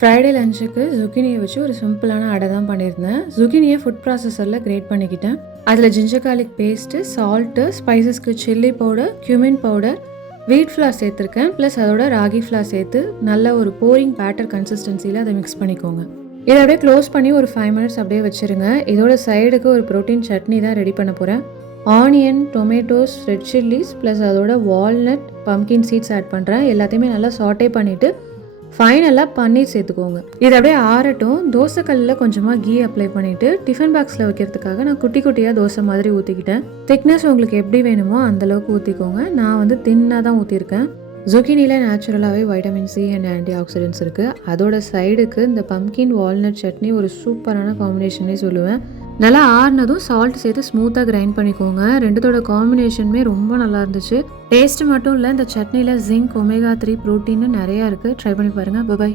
Friday லஞ்சுக்கு ஜுக்கினியை வச்சு ஒரு சிம்பிளான அடை தான் பண்ணியிருந்தேன். ஜுக்கினியை ஃபுட் ப்ராசஸரில் கிரேட் பண்ணிக்கிட்டேன். அதில் ஜிஞ்சர் கார்லிக் பேஸ்ட்டு, சால்ட்டு, ஸ்பைசஸ்க்கு chilli powder, cumin powder, wheat flour சேர்த்துருக்கேன். ப்ளஸ் அதோட ராகி ஃப்ளார் சேர்த்து நல்ல ஒரு போரிங் பேட்டர் கன்சிஸ்டன்சியில் அதை மிக்ஸ் பண்ணிக்கோங்க. இதை அப்படியே க்ளோஸ் பண்ணி ஒரு 5 மினிட்ஸ் அப்படியே வச்சுருங்க. இதோட சைடுக்கு ஒரு ப்ரோட்டீன் சட்னி தான் ரெடி பண்ண போகிறேன். Onion, tomatoes, red chillies plus அதோட வால்நட், பம்கின் சீட்ஸ் ஆட் பண்ணுறேன். எல்லாத்தையுமே நல்லா சாட்டே பண்ணிவிட்டு ஃபைனலாக பன்னீர் சேர்த்துக்கோங்க. இது அப்படியே ஆறட்டும். தோசைக்கல்லில் கொஞ்சமாக கீ அப்ளை பண்ணிவிட்டு டிஃபன் பாக்ஸில் வைக்கிறதுக்காக நான் குட்டி குட்டியாக தோசை மாதிரி ஊற்றிக்கிட்டேன். திக்னஸ் உங்களுக்கு எப்படி வேணுமோ அந்தளவுக்கு ஊற்றிக்கோங்க. நான் வந்து தின்னாக தான் ஊற்றிருக்கேன். ஜுக்கினியில் நேச்சுரலாகவே vitamin C and anti oxidants இருக்குது. அதோட சைடுக்கு இந்த பம்கின் வால்நட் சட்னி ஒரு சூப்பரான காம்பினேஷனே சொல்லுவேன். நல்லா ஆறுனதும் சால்ட் சேர்த்து ஸ்மூத்தாக கிரைண்ட் பண்ணிக்கோங்க. ரெண்டுத்தோட காம்பினேஷனுமே ரொம்ப நல்லா இருந்துச்சு. டேஸ்ட்டு மட்டும் இல்லை, இந்த சட்னியில் ஜிங்க், ஒமேகா 3 ப்ரோட்டீன்னு நிறையா இருக்குது. ட்ரை பண்ணி பாருங்கள். பாய்.